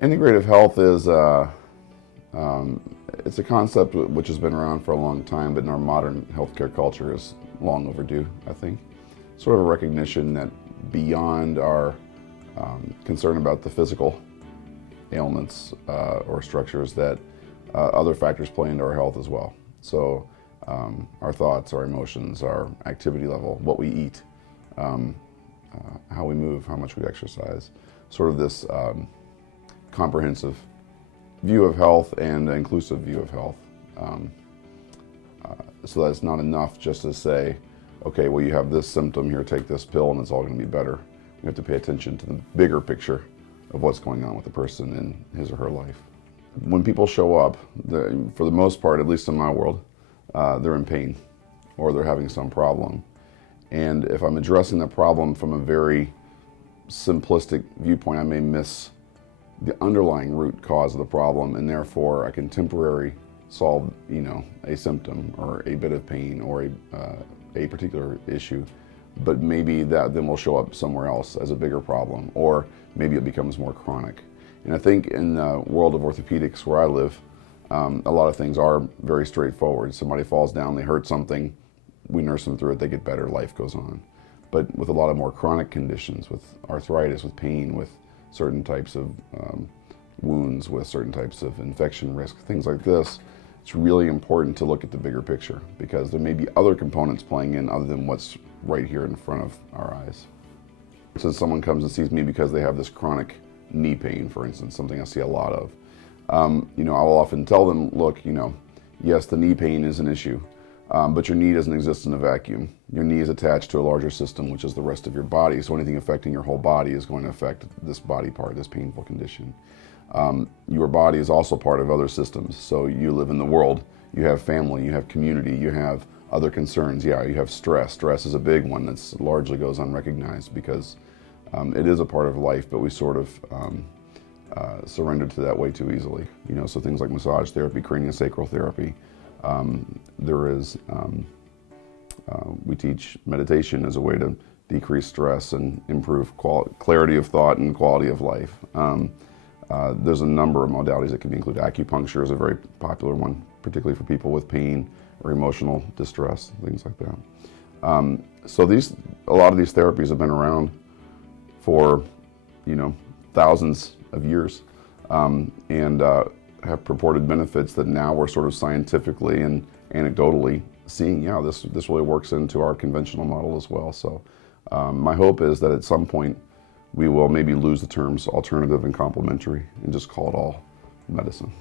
Integrative health is it's a concept which has been around for a long time, but in our modern healthcare culture is long overdue, I think. Sort of a recognition that beyond our concern about the physical ailments or structures, that other factors play into our health as well. So our thoughts, our emotions, our activity level, what we eat, how we move, how much we exercise, sort of this comprehensive view of health and inclusive view of health. So that it's not enough just to say, okay, well, you have this symptom here, take this pill and it's all going to be better. We have to pay attention to the bigger picture of what's going on with the person in his or her life. When people show up, for the most part, at least in my world, they're in pain or they're having some problem. And if I'm addressing the problem from a very simplistic viewpoint, I may miss the underlying root cause of the problem, and therefore I can temporarily solve, a symptom or a bit of pain or a particular issue, but maybe that then will show up somewhere else as a bigger problem, or maybe it becomes more chronic. And I think in the world of orthopedics where I live, a lot of things are very straightforward. Somebody falls down, they hurt something, we nurse them through it, they get better, life goes on. But with a lot of more chronic conditions, with arthritis, with pain, with certain types of wounds, with certain types of infection risk, things like this, it's really important to look at the bigger picture, because there may be other components playing in other than what's right here in front of our eyes. So someone comes and sees me because they have this chronic knee pain, for instance, something I see a lot of. I will often tell them, look, yes, the knee pain is an issue, but your knee doesn't exist in a vacuum. Your knee is attached to a larger system, which is the rest of your body. So anything affecting your whole body is going to affect this body part, this painful condition. Your body is also part of other systems. So you live in the world, you have family, you have community, you have other concerns. Yeah, you have stress. Stress is a big one that largely goes unrecognized because it is a part of life, but we sort of surrender to that way too easily. So things like massage therapy, craniosacral therapy. We teach meditation as a way to decrease stress and improve clarity of thought and quality of life. There's a number of modalities that can be included. Acupuncture is a very popular one, particularly for people with pain or emotional distress, things like that. So a lot of these therapies have been around for, thousands of years, and have purported benefits that now we're sort of scientifically and anecdotally seeing, yeah, this really works into our conventional model as well. So my hope is that at some point we will maybe lose the terms alternative and complementary and just call it all medicine.